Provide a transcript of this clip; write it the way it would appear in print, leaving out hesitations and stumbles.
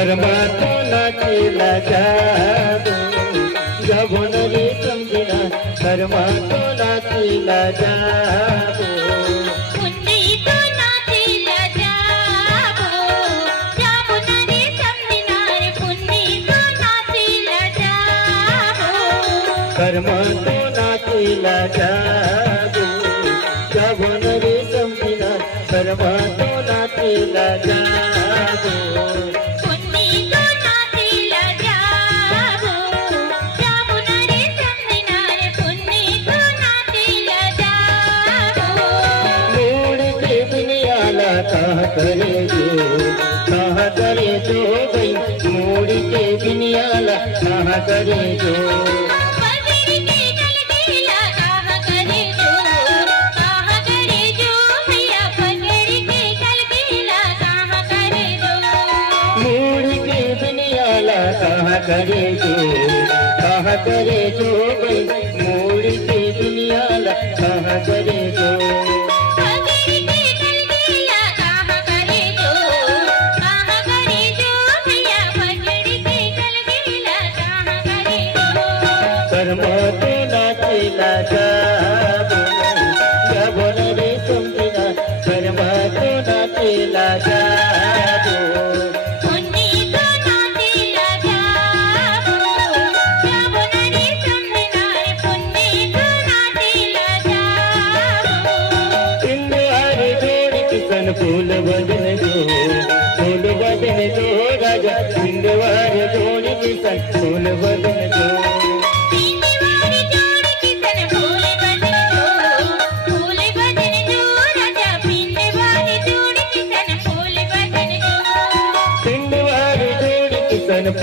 कर्मा तो नाचेला जाबो जबन रे समझिना कर्मा तो नाचेला जाबो कर्मा तो नाचेला जाबो जबन रे समझिना कर्मा तो नाचेला जाबो कहा करे जो गई मोड़ी के बिनियाला कहा करे जो मोड़ी के बिनियाला कहा करे जो गई मोड़ी के बिनियाला कहा करे जो कर्मा तो नाचेला जाबो जबन रे समझिना कर्मा तो नाचेला जाबो फूल बदन जो राजा सिंधवार जोड़ी किसन फूल बदन जो